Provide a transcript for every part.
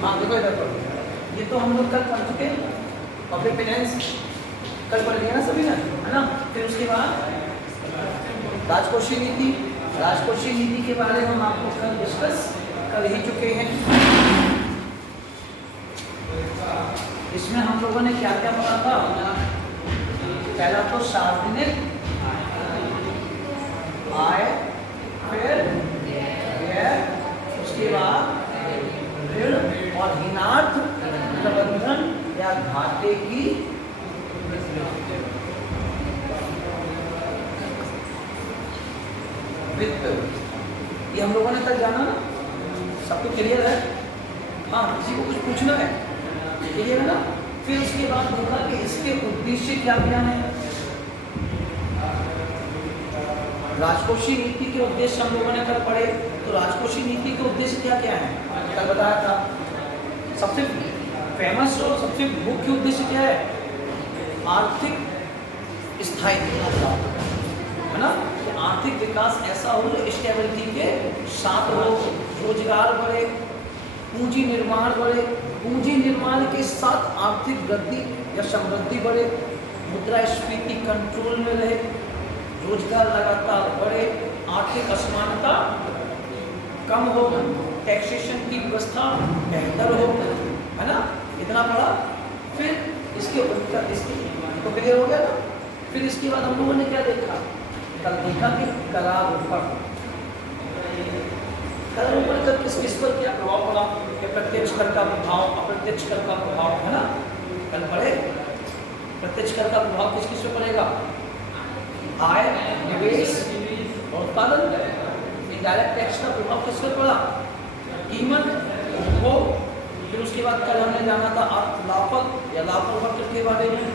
हाँ देखो इधर पढ़ो, ये तो हम लोग कल पढ़ चुके हैं, पब्लिक फाइनेंस कल पढ़ लिया ना सभी ने, है ना। फिर उसके बाद राजकोषीय नीति, राजकोषीय नीति के बारे में हम आपको कल डिस्कस कर ही चुके हैं। इसमें हम लोगों ने क्या क्या पढ़ा था, पहला तो सार्वजनिक आय, फिर व्यय, उसके बाद ऋण और हीनार्थ प्रबंधन या घाटे की वित्त, ये हम लोगों ने कल जाना ना, सबको क्लियर है। हाँ किसी को कुछ पूछना है, क्लियर है ना। फिर उसके बाद देखा कि इसके उद्देश्य क्या क्या है, राजकोषीय नीति के उद्देश्य हम लोगों ने कल पढ़े। तो राजकोषीय नीति के उद्देश्य क्या क्या है कल बताया था। सबसे फेमस और सबसे मुख्य उद्देश्य क्या है, आर्थिक स्थायित्व, है ना। आर्थिक विकास ऐसा हो जो स्टेबिलिटी के साथ हो, रोजगार बढ़े, पूंजी निर्माण बढ़े, पूंजी निर्माण के साथ आर्थिक वृद्धि या समृद्धि बढ़े, मुद्रास्फीति कंट्रोल में रहे, रोजगार लगातार बढ़े, आर्थिक असमानता कम हो, टैक्सेशन की व्यवस्था बेहतर हो, है ना। इतना पढ़ा। फिर इसके उत्तर इसके तो क्लियर हो गया ना। फिर इसके बाद हम लोगों ने क्या देखा, कल देखा कि करारोपण का किस पर क्या प्रभाव पड़ा, कि प्रत्यक्ष कर का प्रभाव, अप्रत्यक्ष कर का प्रभाव, है ना। कल पढ़े प्रत्यक्ष कर का प्रभाव किस किस पे पड़ेगा, आय, निवेश और उत्पादन। इनडायरेक्ट टैक्स का प्रभाव किस पर पड़ा, कीमत, उपभोग। फिर उसके बाद कल हमने जाना था लाभक या लाभ वक्र के बारे में।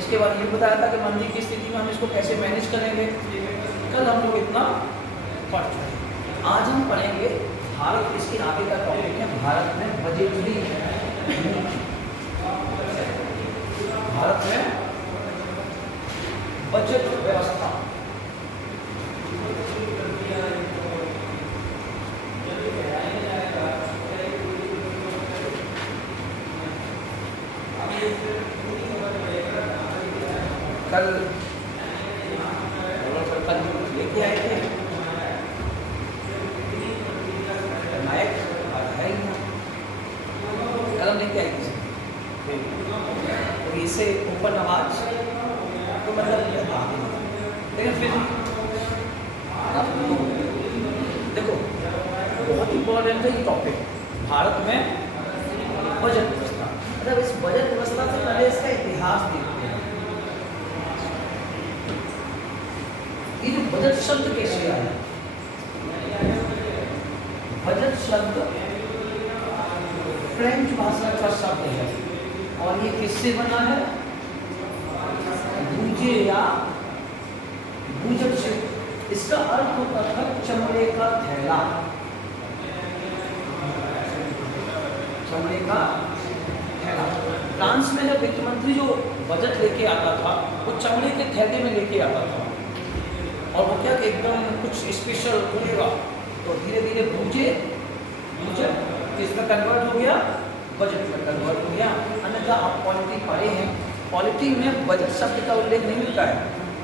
इसके बाद ये बताया था कि मंदी की स्थिति में हम इसको कैसे मैनेज करेंगे। कल हम लोग इतना पढ़ चुके। आज हम पढ़ेंगे भारत, इसके आगे का टॉपिक है भारत में बजटरी, भारत में बजट व्यवस्था। कल लेके आए थे माइक, कलम लेके आए थे, तो इसे ओपन आवाज तो मतलब लेकिन फिर देखो बहुत इंपॉर्टेंट है ये टॉपिक, भारत में बजट व्यवस्था। मतलब इस बजट व्यवस्था से पहले इसका इतिहास देखते हैं। ये जो बजट शब्द कैसे आया, बजट शब्द फ्रेंच भाषा का शब्द है और ये किससे बना है, बूझे या बूझट से। इसका अर्थ होता था चमड़े का थैला, चमड़े का थैला। फ्रांस में जब वित्त मंत्री जो बजट लेके आता था वो चमड़े के थैले में लेके आता था, और वो क्या एकदम कुछ स्पेशल बोलेगा तो धीरे धीरे बूझे किसमें कन्वर्ट हो गया, बजट में कन्वर्ट हो गया। अन्यथा आप पॉलिटी पढ़े हैं, पॉलिटी में बजट शब्द का उल्लेख नहीं होता है।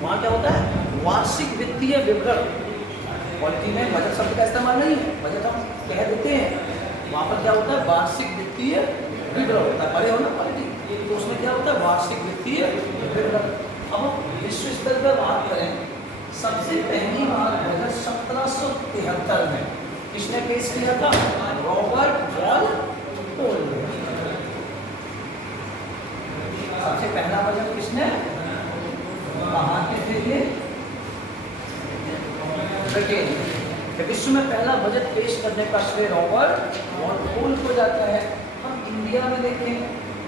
वहाँ क्या होता है, वार्षिक वित्तीय विवरण। पॉलिटी में बजट शब्द का इस्तेमाल नहीं है, बजट हम कह देते हैं, वहाँ पर क्या होता है, वार्षिक वित्तीय विवरण होता है। पढ़े हो ना पॉलिटी, तो उसमें क्या होता है, वार्षिक वित्तीय विवरण। अब विश्व स्तर पर बात करें, सबसे पहली बार बजट 1773 में किसने पेश किया था, रॉबर्ट वॉलपोल ने। सबसे पहला बजट किसने, कहाँ के थे ये, ब्रिटेन। विश्व में पहला बजट पेश करने का श्रेय रॉबर्ट वॉलपोल को जाता है। हम इंडिया में देखें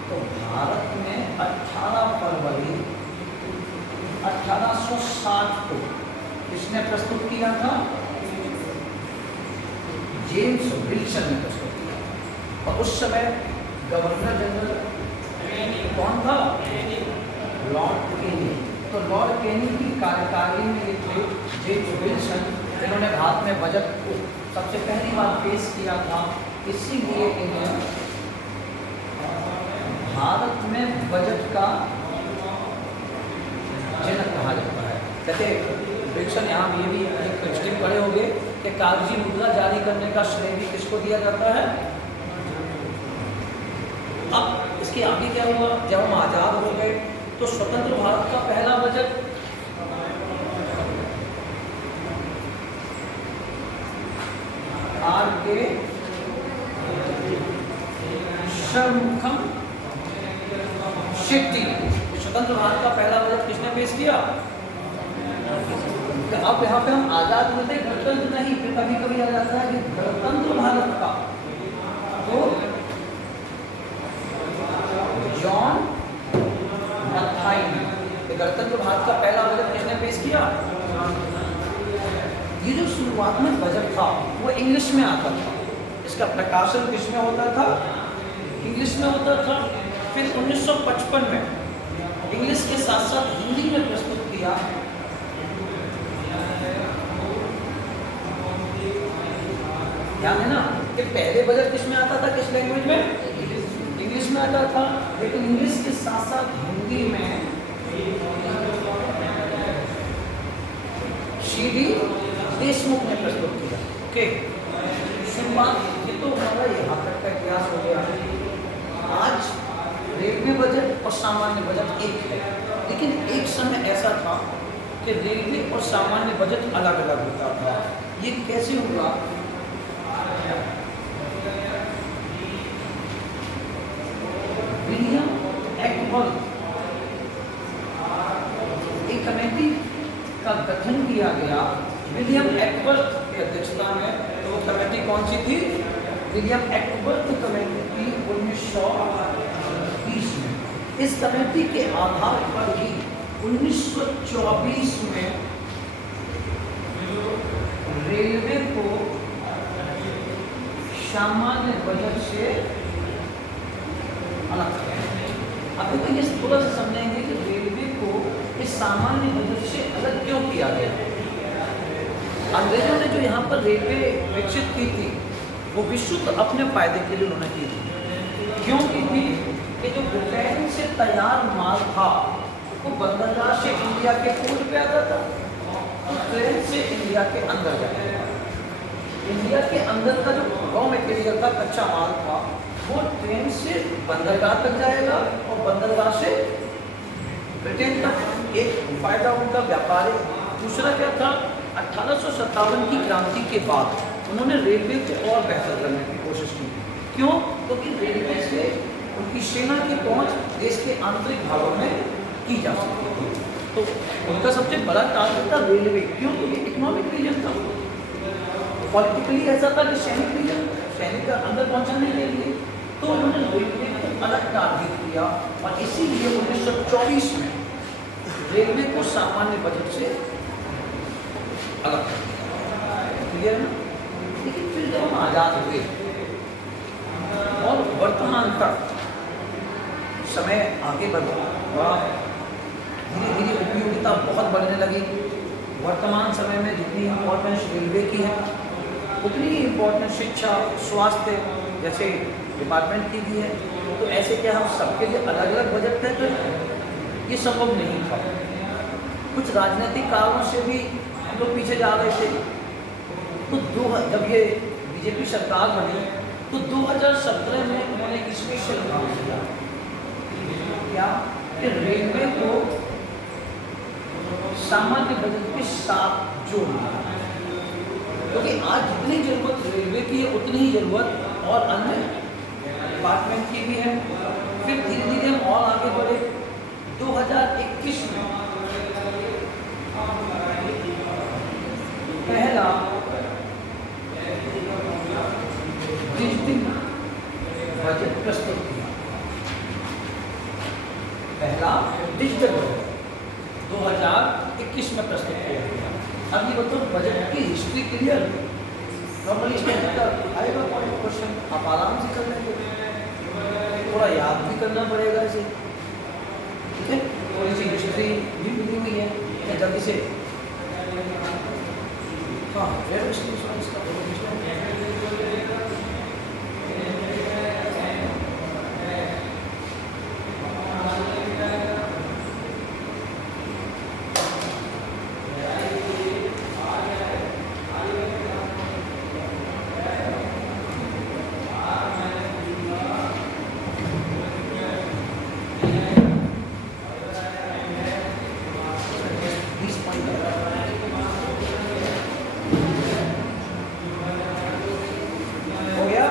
तो भारत में 18 फरवरी 1860 को किसने प्रस्तुत किया था, जेम्स विल्सन ने प्रस्तुत किया। और उस समय गवर्नर जनरल कौन था, लॉर्ड केनी। तो लॉर्ड केनी की कार्यकारिणी में ये थे जे विल्सन, जिन्होंने भारत में बजट को सबसे पहली बार पेश किया था। इसीलिए इन्हें भारत में बजट का जनक कहा जाता है। कहते विल्सन, यहाँ ये भी एक स्टेप पड़े होंगे कि कागजी मुद्रा जारी करने का श्रेय भी किसको दिया जाता है। अब इसके आगे क्या हुआ, जब हम आज़ाद हो गए तो स्वतंत्र भारत का पहला बजट आर के शर्मुखम शेट्टी, स्वतंत्र भारत का पहला बजट किसने पेश किया। अब यहाँ पे हम आजाद होते गणतंत्र नहीं, फिर कभी कभी आ जाता है कि गणतंत्र भारत का, तो जॉन मथाई ने गणतंत्र भारत का पहला बजट किसने पेश किया। ये जो शुरुआत में बजट था वो इंग्लिश में आता था, इसका प्रकाशन किस में होता था, इंग्लिश में होता था। फिर 1955 में इंग्लिश के साथ साथ हिंदी में प्रस्तुत किया। ध्यान है ना कि पहले बजट किस में आता था, किस लैंग्वेज में, इंग्लिश में आता था, लेकिन इंग्लिश के साथ साथ हिंदी में सी.डी. देशमुख ने प्रस्तुत किया। ओके, शुरुआत ये तो हमारा यहाँ तक का इतिहास हो गया। आज रेलवे बजट और सामान्य बजट एक है, लेकिन एक समय ऐसा था कि रेलवे और सामान्य बजट अलग अलग होता था। ये कैसे हुआ, विलियम एक्टवर्थ एक कमेटी का गठन किया गया विलियम एक्टवर्थ की अध्यक्षता में। तो वो कमेटी कौन सी थी, विलियम एक्टवर्थ कमेटी 1920 में। इस कमेटी के आधार पर ही 1924 में रेलवे को सामान्य बजट से अलग किया। अभी तो ये थोड़ा सा समझेंगे कि रेलवे को इस सामान्य बजट से अलग क्यों किया गया। अंग्रेजों ने जो यहाँ पर रेलवे विकसित की थी वो विशुद्ध अपने फायदे के लिए उन्होंने की थी। क्यों की थी कि जो ब्रिटेन से तैयार माल था वो बंदरगाह से इंडिया के पोर्ट पे आता था, तो ट्रेन से इंडिया के अंदर जाता था। इंडिया के अंदर का जो रॉ मटेरियल था, कच्चा माल था, वो ट्रेन से बंदरगाह तक जाएगा और बंदरगाह से ब्रिटेन तक। एक फायदा उनका व्यापारिक। दूसरा क्या था, 1857 की क्रांति के बाद उन्होंने रेलवे को और बेहतर करने की कोशिश की। क्यों, क्योंकि रेलवे से उनकी सेना की पहुंच देश के आंतरिक भागों में की जा सकती थी। तो उनका सबसे बड़ा टारगेट था रेलवे। क्यों, क्योंकि इकोनॉमिक रीजन था, पॉलिटिकली ऐसा था कि सैनिक रीजन, सैनिक का अंदर पहुंचाने के लिए, तो उन्होंने रेलवे को अलग टारगेट किया। और इसीलिए 1924 में रेलवे को सामान्य बजट से अलग कर दिया। क्लियर है ना। लेकिन फिर जब हम आज़ाद हुए और वर्तमान तक समय आगे बढ़ा, धीरे धीरे उपयोगिता बहुत बढ़ने लगी। वर्तमान समय में जितनी इम्पोर्टेंस रेलवे की है उतनी ही इम्पोर्टेंस शिक्षा, स्वास्थ्य जैसे डिपार्टमेंट की भी है। तो ऐसे क्या हम सबके लिए अलग अलग बजट तय करें, ये संभव नहीं था। कुछ राजनीतिक कारणों से भी हम लोग पीछे जा रहे थे। तो जब ये बीजेपी सरकार बनी तो 2017 में उन्होंने एक स्पेशल काम किया, क्या कि रेलवे को सामान्य बजट के साथ जोड़ दिया। क्योंकि आज जितनी जरूरत रेलवे की है उतनी ही जरूरत और अन्य डिपार्टमेंट की भी है। फिर धीरे धीरे हम और आगे बढ़े। 2021 में पहला डिजिटल बजट प्रस्तुत किया। पहला डिजिटल बजट 2021 में प्रस्तुत किया गया। अब ये बताओ बजट की हिस्ट्री क्लियर। नॉर्मली इसमें आएगा पॉइंट क्वेश्चन, आप आराम से कर लेंगे, थोड़ा याद भी करना पड़ेगा इसे, ठीक है। थोड़ी सी हिस्ट्री भी मिली हुई जल्दी से। हाँ वेयर इज इंश्योरेंस का हो गया।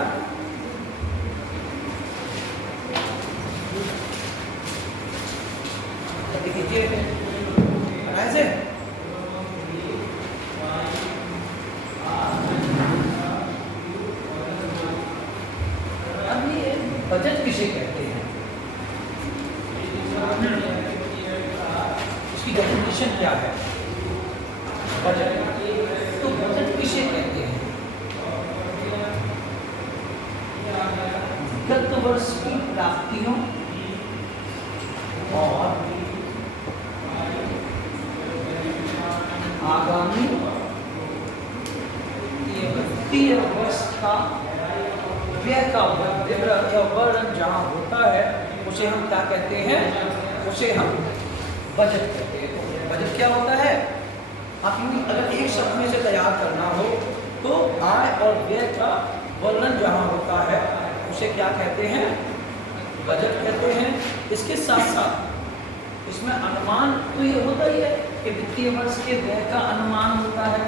देखिए ऐसे अब ये बजट किसे कहते हैं, इसकी डेफिनेशन क्या है बजट? तो बजट किसे कहते हैं? गत वर्ष की प्राप्तियों और आगामी वित्तीय वर्ष का व्यय का विवरण या वर्णन जहाँ होता है उसे हम क्या कहते हैं? उसे हम बजट कहते हैं। तो बजट क्या होता है? आप यूँ अगर एक शब्द में से तैयार करना हो तो आय और व्यय का वर्णन जहाँ होता है उसे क्या कहते हैं? बजट कहते हैं। इसके साथ साथ इसमें अनुमान तो ये होता ही है कि वित्तीय वर्ष के व्यय का अनुमान होता है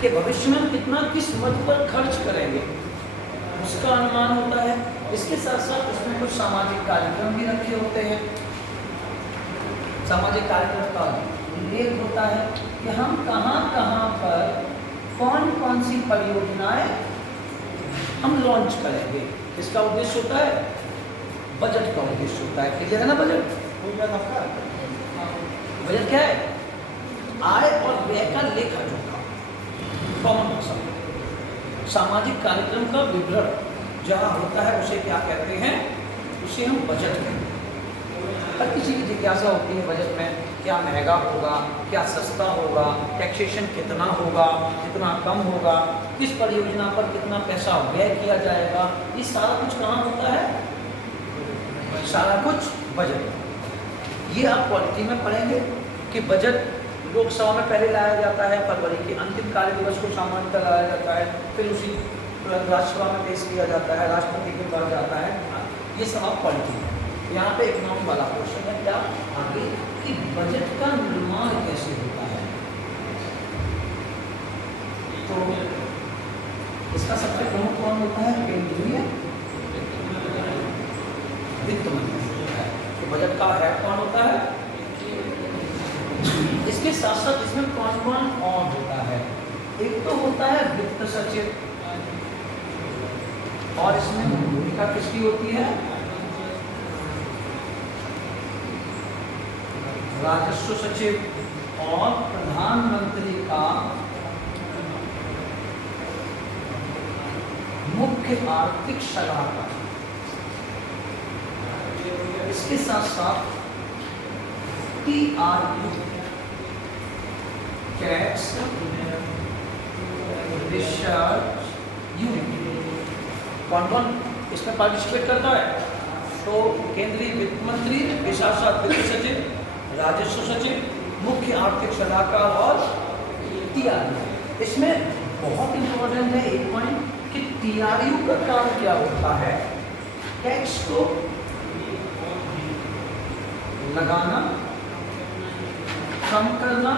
कि भविष्य में कितना किस मद पर खर्च करेंगे उसका अनुमान होता है। इसके साथ साथ इसमें कुछ सामाजिक कार्यक्रम भी रखे होते हैं। सामाजिक कार्यक्रम का उल्लेख होता है कि हम कहाँ कहाँ पर कौन कौन सी परियोजनाएं हम लॉन्च करेंगे। इसका उद्देश्य होता है, बजट का उद्देश्य होता है। क्लियर है ना? बजट बजट क्या है? आय और व्यय का लेखा जोखा, कॉमन भाषा। सामाजिक कार्यक्रम का विवरण जहाँ होता है उसे क्या कहते हैं? उसे हम बजट कहते हैं। हर किसी की जिज्ञासा होती है बजट में, क्या महंगा होगा, क्या सस्ता होगा, टैक्सेशन कितना होगा, कितना कम होगा, किस परियोजना पर कितना पैसा व्यय किया जाएगा। ये सारा कुछ कहाँ होता है? सारा कुछ बजट। ये आप पॉलिटी में पढ़ेंगे कि बजट लोकसभा में पहले लाया जाता है, फरवरी के अंतिम कार्य दिवस को सामान्यतः लाया जाता है, फिर उसी राज्यसभा में पेश किया जाता है, राष्ट्रपति के पास जाता है। ये सब आप पॉलिटी में। यहाँ पे इकोनॉमी वाला क्वेश्चन है क्या आगे कि बजट का निर्माण कैसे होता है। तो इसका सबसे प्रमुख कौन होता है? केंद्रीय वित्त मंत्री होता है। तो बजट का हेड कौन होता है? इसके साथ साथ इसमें कौन कौन और होता है? एक तो होता है वित्त सचिव, और इसमें भूमिका किसकी होती है? राजस्व सचिव और प्रधानमंत्री का मुख्य आर्थिक सलाहकार। इसके साथ साथ TRU टैक्स रिसर्च यूनिट कौन कौन इसमें पार्टिसिपेट करता है? तो केंद्रीय वित्त मंत्री के साथ साथ वित्त सचिव, राजस्व सचिव, मुख्य आर्थिक सलाहकार और TRU। इसमें बहुत इंपॉर्टेंट है एक पॉइंट कि TRU का काम क्या होता है? टैक्स को लगाना, कम करना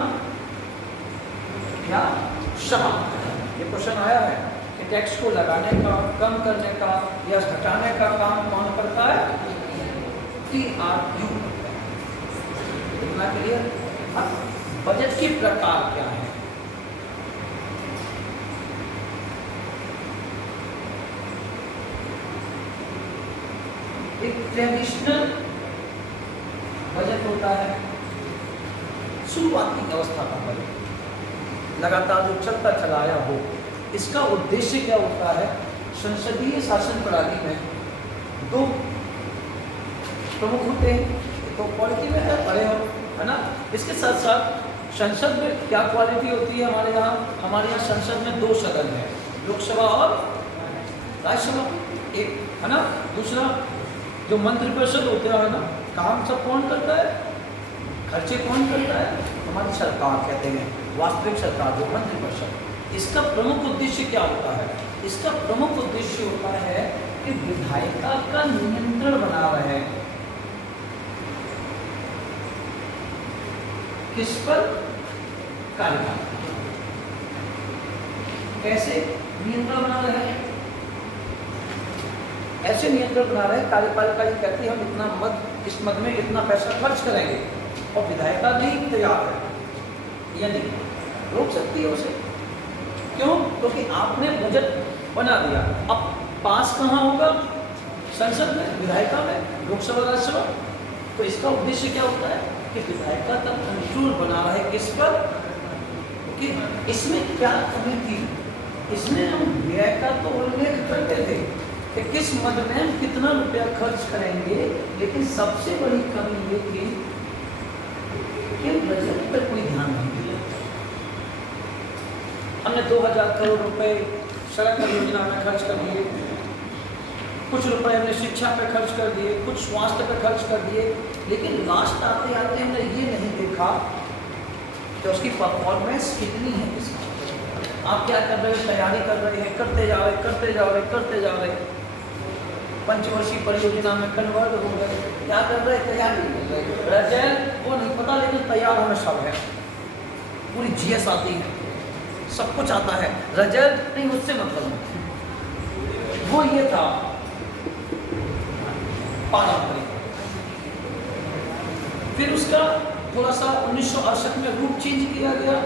या समाप्त करना। ये क्वेश्चन आया है कि टैक्स को लगाने का, कम करने का या घटाने का काम कौन करता है? TRU। इतना क्लियर? अब बजट के प्रकार क्या है? एक ट्रेडिशनल बजट होता है, शुरुआती अवस्था का बजट, लगातार जो चलता चलाया हो। इसका उद्देश्य क्या होता है? संसदीय शासन प्रणाली में दो प्रमुख होते हैं, तो क्वालिटी में है पढ़े हो, है ना। इसके साथ साथ संसद में क्या क्वालिटी होती है हमारे यहाँ संसद में 2 सदन है, लोकसभा और राज्यसभा, एक है ना। दूसरा जो मंत्रिपरिषद होते हैं ना, काम सब कौन करता है, खर्चे कौन करता है, हमारी सरकार कहते हैं, वास्तविक सरकार जो मंत्रिपरिषद। इसका प्रमुख उद्देश्य क्या होता है, इसका प्रमुख उद्देश्य होता है कि विधायिका का नियंत्रण बना रहे, किस पर, कार्यकाल। कैसे नियंत्रण बना रहे हैं, ऐसे नियंत्रण बना रहे हैं, कार्यपालिका ये कहती है हम इतना मद, इस मद में इतना पैसा खर्च करेंगे, और विधायिका नहीं तैयार है या नहीं, रोक सकती है उसे। क्यों? क्योंकि आपने बजट बना दिया, अब पास कहाँ होगा, संसद में, विधायिका में, लोकसभा राज्यसभा। तो इसका उद्देश्य क्या होता है कि विधायिका का कंट्रोल बना रहे, किस पर, कि इसमें क्या कमी थी, इसमें हम व्यय का तो उल्लेख करते थे कि किस मद में हम कितना रुपया खर्च करेंगे, लेकिन सबसे बड़ी कमी ये थी कि बजट पर कोई ध्यान नहीं दिया। हमने 2000 करोड़ रुपए सड़क परियोजना में खर्च कर दिए, कुछ रुपए हमने शिक्षा पे खर्च कर दिए, कुछ स्वास्थ्य पे खर्च कर दिए, लेकिन लास्ट आते आते हमने ये नहीं देखा कि उसकी परफॉर्मेंस कितनी है इसकी। आप क्या कर रहे हैं, तैयारी कर रहे हैं, करते जा रहे, पंचवर्षीय परियोजना में कन्वर्ट हो गए, क्या कर रहे हैं, तैयारी कर रहे, रिजल्ट वो नहीं पता, लेकिन तैयार होना सब है, पूरी जीएस आती है, सब कुछ आता है, रिजल्ट नहीं, उससे मतलब नहीं। वो ये था पारंपरिक। फिर उसका थोड़ा सा 1968 में रूप चेंज किया गया,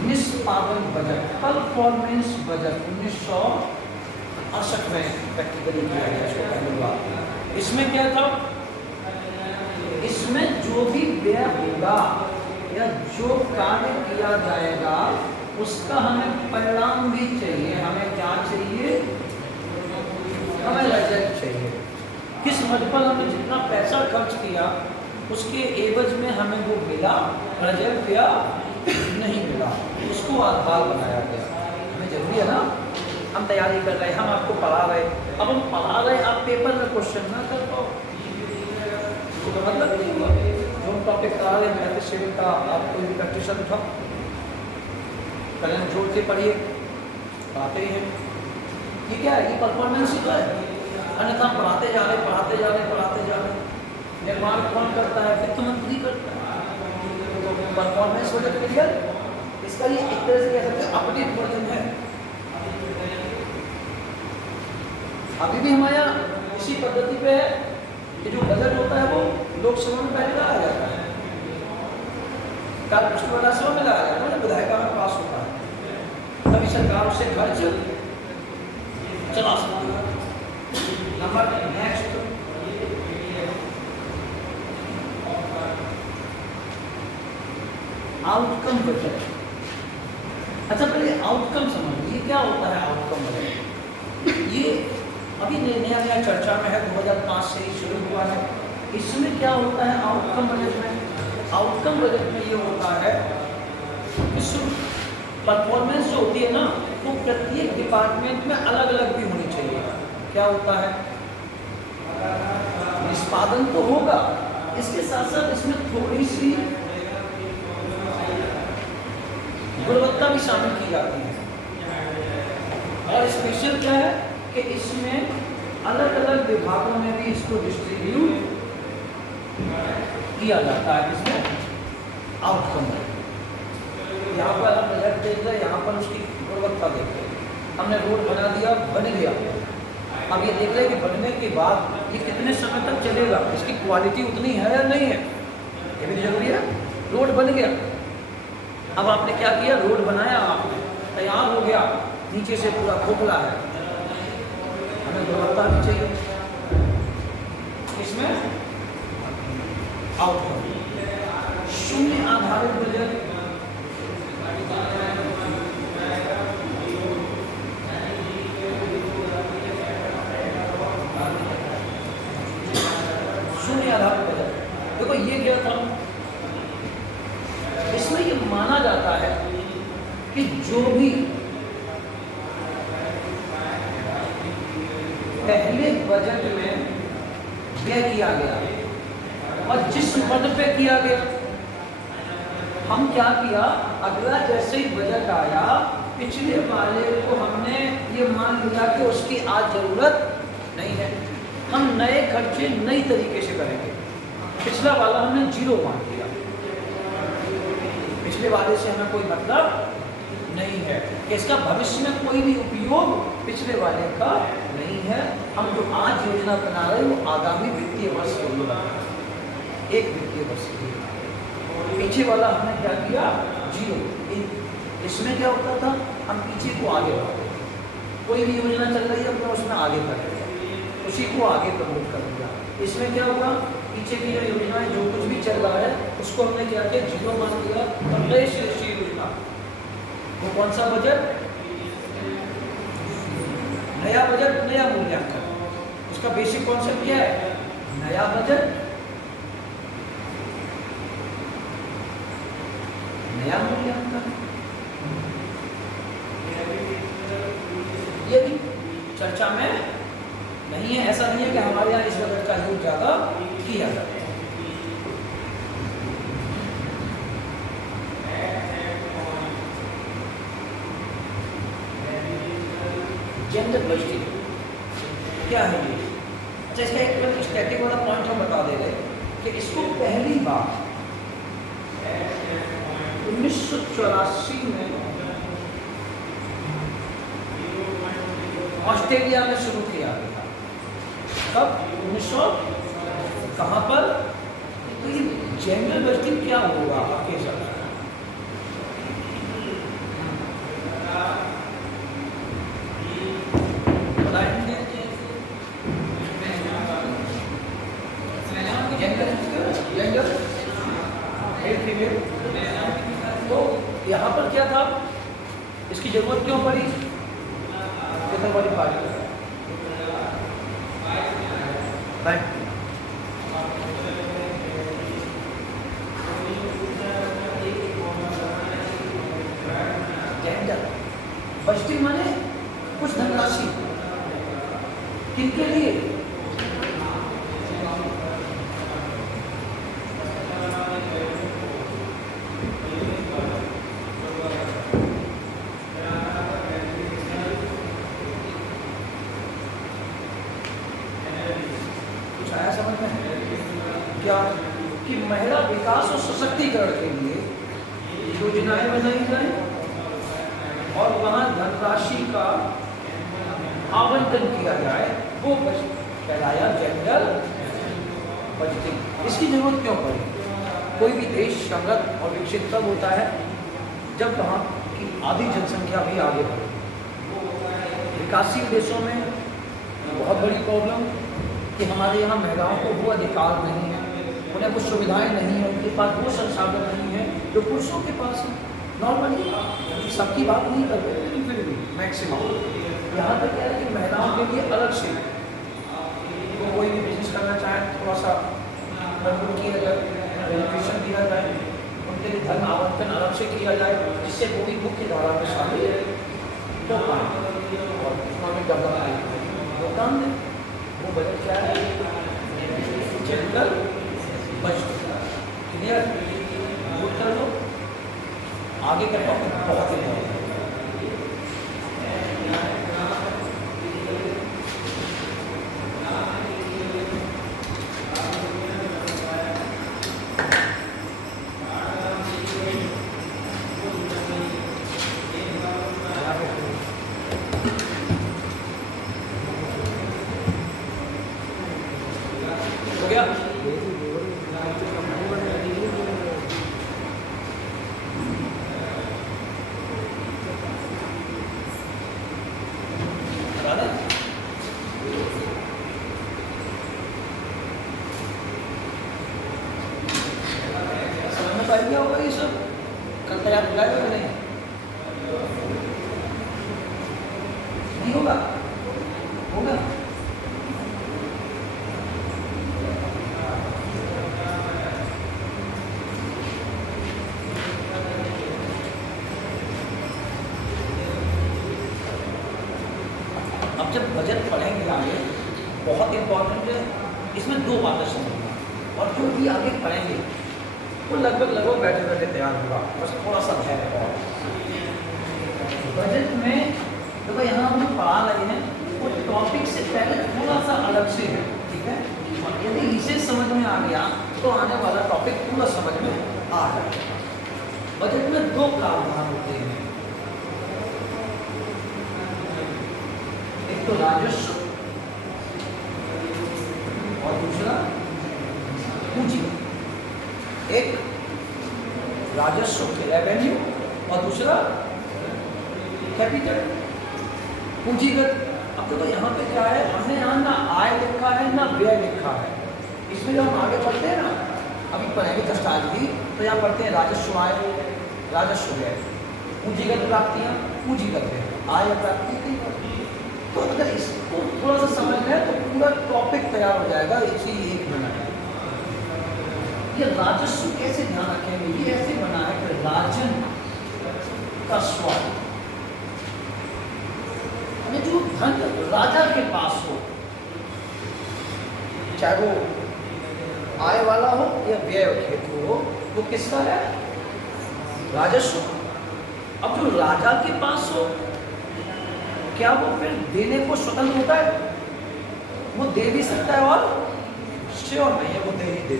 निष्पादन बजट, परफॉर्मेंस बजट 1968 में प्रैक्टिकली किया गया इसको पहली बार। इसमें क्या था, इसमें जो भी व्यय होगा या जो कार्य किया जाएगा उसका हमें परिणाम भी चाहिए, हमें क्या चाहिए, हमें रिजल्ट चाहिए। किस मद पर हमने जितना पैसा खर्च किया उसके एवज में हमें वो मिला, रिजल्ट या नहीं मिला, उसको आधार बनाया गया। हमें जरूरी है ना, हम तैयारी कर रहे हैं, हम आपको पढ़ा रहे, अब हम पढ़ा रहे, आप पेपर में क्वेश्चन ना कर पाओ तो मतलब नहीं हुआ। जो हम टॉपिक करा रहे हैं, मैथ शेयर का आप कोई भी प्रैक्टिशन उठाओ, कलम जोड़ के पढ़िए, पढ़ाते ही हैं। ये क्या है, ये परफॉर्मेंस ही तो है, अन्यथा हम पढ़ाते जा रहे। निर्माण कौन करता है, वित्त मंत्री करता है, तो परफॉर्मेंस हो जाए क्लियर। इसका ये एक तरह से कह सकते हैं अपडेट वर्जन है। अभी भी हमारे यहाँ इसी पद्धति पे है कि जो बजट होता है वो लोकसभा में पहले लाया जाता है, राज्यसभा में लाया जाता है, विधायिका में पास होता है, तभी सरकार उससे खर्च चला सकती है। Number next, outcome budget. अच्छा पहले आउटकम समझिए, क्या होता है आउटकम बजट। ये अभी नया नया चर्चा में है, 2005 से ही शुरू हुआ है। इसमें क्या होता है आउटकम बजट में, आउटकम बजट में ये होता है कि परफॉर्मेंस जो होती है ना, वो प्रत्येक डिपार्टमेंट में अलग अलग भी होनी चाहिए। क्या होता है, निष्पादन तो होगा, इसके साथ साथ इसमें थोड़ी सी गुणवत्ता भी शामिल की जाती है। और स्पेशल क्या है कि इसमें अलग अलग विभागों में भी इसको डिस्ट्रीब्यूट किया जाता है। इसमें आउटकम है, यहाँ पर हम रिजल्ट देख रहे हैं, यहाँ पर उसकी गुणवत्ता देख रहे हैं। हमने रोड बना दिया, बन गया, अब ये देख रहे हैं कि बनने के बाद ये कितने समय तक चलेगा, इसकी क्वालिटी उतनी है या नहीं है, ये भी जरूरी है। रोड बन गया, अब आपने क्या किया, रोड बनाया, आपने तैयार हो गया, नीचे से पूरा खोखला है, हमें गुणवत्ता भी चाहिए। इसमें आउटकम, शून्य आधारित बजट, आधार पर बजट। देखो ये क्या था, इसमें ये माना जाता है कि जो भी पहले बजट में व्यय किया गया और जिस पद पे किया गया, हम क्या किया, अगला जैसे ही बजट आया पिछले वाले को हमने ये मान लिया कि उसकी आज जरूरत नहीं है, हम नए खर्चे नई तरीके से करेंगे। पिछला वाला हमने जीरो मान लिया, पिछले वाले से हमें कोई मतलब नहीं है, इसका भविष्य में कोई भी उपयोग पिछले वाले का नहीं है। हम जो आज योजना बना रहे हैं वो आगामी वित्तीय वर्ष के लिए बना रहे हैं, एक वित्तीय वर्ष के लिए। पीछे वाला हमने क्या किया, जीरो। इसमें क्या होता था, हम पीछे को आगे बढ़ाते, कोई भी योजना चल रही है अपना उसमें आगे बढ़ गया, उसी को आगे प्रमोट कर दिया। इसमें क्या हुआ, पीछे की जो योजना है जो कुछ भी चल रहा है उसको हमने क्या किया, जीरो मान दिया और नई शीर्षी योजना, वो कौन सा बजट, नया बजट नया मूल्यांकन। उसका बेसिक कॉन्सेप्ट क्या है, नया बजट नया मूल्यांकन। ये भी चर्चा में नहीं है, ऐसा नहीं है कि हमारे यहाँ इस बजट का यूज ज्यादा किया जाता है। जेंडर बजटिंग क्या है ये? अच्छा, इसका एक स्टैटिक वाला पॉइंट हम बता दे रहे कि इसको पहली बार 1984 में ऑस्ट्रेलिया में शुरू किया गया। कब? 1900 कहाँ पर? तो ये जेंडर बजटिंग क्या होगा आपके हिसाब से? तो यहाँ पर क्या था, इसकी जरूरत क्यों पड़ी, कितने वाली पार्टी जेंडर बजटिंग माने कुछ धनराशि किनके लिए, कि महिला विकास और सशक्तिकरण के लिए योजनाएं बनाई जाए और वहां धनराशि का आवंटन किया जाए, वो कहलाया जेंडर बजटिंग। इसकी जरूरत क्यों पड़ी? कोई भी देश समृद्ध और विकसित तब होता है जब वहाँ की आधी जनसंख्या भी आगे बढ़े। विकासशील देशों में बहुत बड़ी प्रॉब्लम कि हमारे यहाँ महिलाओं को वो अधिकार नहीं है, उन्हें कुछ सुविधाएं नहीं है, उनके पास वो संसाधन नहीं है जो पुरुषों के पास है। नॉर्मली सबकी बात नहीं कर रहे लेकिन फिर भी मैक्सिमम यहाँ तक क्या है कि महिलाओं के लिए अलग से तो कोई भी बिजनेस करना चाहे थोड़ा सा मजबूर किया जाए, रेजिस्ट्रेशन दिया जाए, उनके लिए धन आवंटन अलग से किया जाए जिससे वो भी मुख्य धारा में शामिल हो पाए और इकोनॉमिक डेवलपमेंट योगदान दें। वो बजट क्या है, जेंडर बजट। क्लियर? नोट कर लो, आगे का टॉपिक बहुत ही हो गया। क्या होगा ये सब? कल तैयार बुलाएगा कि नहीं? नहीं होगा? होगा? अब जब बजट पढ़ेंगे आगे, बहुत इंपॉर्टेंट है, इसमें दो बातें समझना, और जो भी आगे पढ़ेंगे वो लगभग बैठे बैठे तैयार होगा, बस थोड़ा सा है। और बजट में देखो यहाँ हम जो पढ़ा रहे हैं वो टॉपिक से पहले थोड़ा सा अलग से है, ठीक है। और यदि इसे समझ में आ गया तो आने वाला टॉपिक पूरा समझ में आ जाएगा। बजट में दो प्रावधान होते हैं, एक तो राजस्व और दूसरा पूंजी। एक राजस्व रेवेन्यू और दूसरा कैपिटल पूंजीगत। अब तो यहाँ पे क्या है, हमने यहाँ ना आय लिखा है ना व्यय लिखा है। इसमें जब हम आगे पढ़ते हैं ना, अभी पढ़ेंगे जस्ट आज भी, तो यहाँ पढ़ते हैं राजस्व आय, राजस्व व्यय, पूंजीगत प्राप्तियाँ, पूंजीगत व्यय, आय प्राप्ति। तो अगर इसको थोड़ा सा समझ लें तो पूरा टॉपिक तैयार हो जाएगा इसी एक मिनट में। ये राजस्व कैसे ध्यान रखेंगे, ये ऐसे बना है कि राजन का स्वाद, जो धन राजा के पास हो, चाहे वो आय वाला हो या व्यय हेतु हो, वो किसका है, राजस्व। अब जो राजा के पास हो, क्या वो फिर देने को स्वतंत्र होता है, वो दे भी सकता है और श्योर नहीं है वो दे ही दे।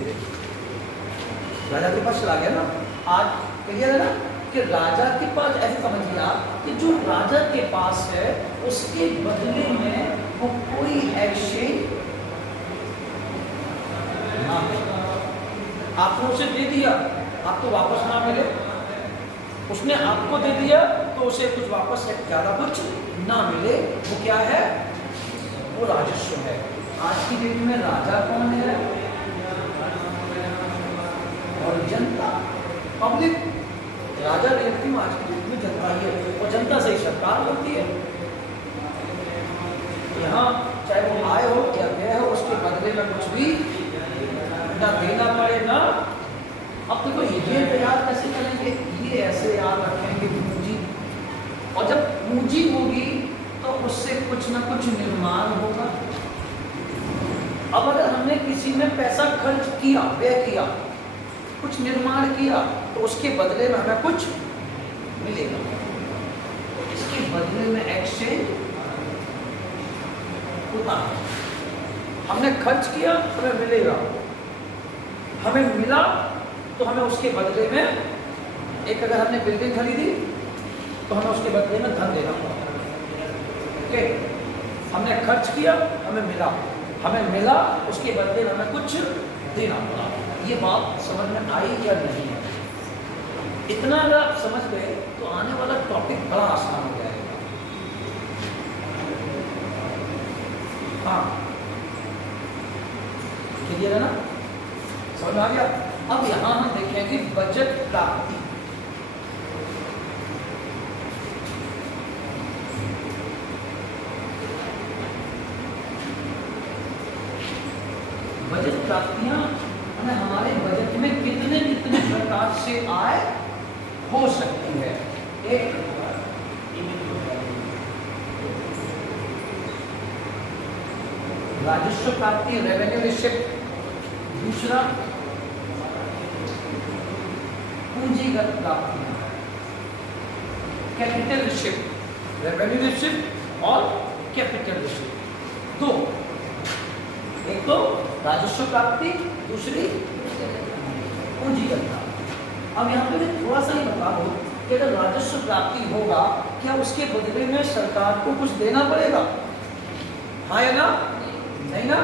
राजा के पास चला गया ना, आज क्लियर है ना कि राजा के पास, ऐसे समझिए आप कि जो राजा के पास है उसके बदले में वो कोई एक्सचेंज ना मिले। आपने उसे दे दिया, आपको वापस ना मिले, उसने आपको दे दिया तो उसे कुछ वापस से ज़्यादा कुछ ना मिले, वो क्या है, वो राजस्व है। आज की डेट में राजा कौन है, और जनता, पब्लिक। राजा व्यक्ति आज की डेट में जनता ही है, और जनता से ही सरकार बनती है। यहाँ चाहे वो आय हो या व्यय हो, उसके बदले में कुछ भी ना देना पड़े ना। अब देखो ये तैयार कैसे करेंगे, ये ऐसे याद रखेंगे पूंजी, और जब पूंजी होगी तो उससे कुछ ना कुछ निर्माण होगा। अब अगर हमने किसी में पैसा खर्च किया, व्यय किया, कुछ निर्माण किया, तो उसके बदले में हमें कुछ मिलेगा, तो इसके बदले में एक्सचेंज होता है। हमने खर्च किया, हमें मिलेगा, हमें मिला तो हमें उसके बदले में, एक अगर हमने बिल्डिंग खरीदी तो हमें उसके बदले में धन देना पड़ा, ओके। हमने खर्च किया, हमें मिला, हमें मिला, उसके बदले में हमें कुछ देना पड़ा। ये बात समझ में आई या नहीं है? इतना अगर आप समझ गए तो आने वाला टॉपिक बड़ा आसान हो जाएगा। हाँ, क्लियर है ना, समझ में आ गया? अब यहां हम देखेंगे बजट प्राप्ति। बजट प्राप्तियां हमें हमारे बजट में कितने कितने प्रकार से आय हो सकती है। एक राजस्व प्राप्ति, रेवेन्यू रिसिप्ट। दूसरा पूंजीगत प्राप्तियां, कैपिटल रिसिप्ट, रेवेन्यू रिसिप्ट और कैपिटल रिसिप्ट। दो, एक तो राजस्व प्राप्ति, दूसरी पूंजीगत प्राप्ति। अब यहाँ पे थोड़ा सा ही बता दो कि अगर राजस्व प्राप्ति होगा, क्या उसके बदले में सरकार को कुछ देना पड़ेगा, हाँ या ना? नहीं ना।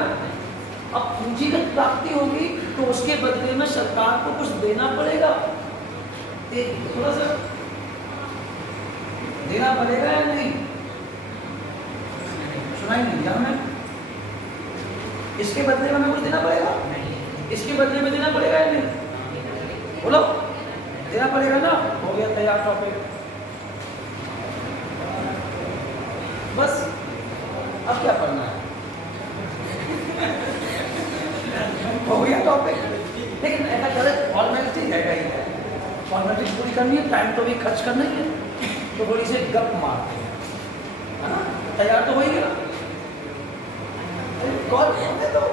अब पूंजीगत प्राप्ति होगी तो उसके बदले में सरकार को कुछ देना पड़ेगा, थोड़ा सा देना पड़ेगा या नहीं? सुनाई नहीं दिया हमें? इसके बदले में हमें कुछ देना पड़ेगा, इसके बदले में देना पड़ेगा या नहीं? बोलो, देना पड़ेगा ना। हो गया तैयार टॉपिक, बस अब क्या पढ़ना है? हो गया टॉपिक। लेकिन ऐसा करे फॉर्मेलिटी है, फॉर्मेलिटी पूरी करनी है, टाइम तो भी खर्च करना ही है, तो थोड़ी सी गप मारते हैं, है ना? तैयार तो हो ही गया। कॉल होने दो,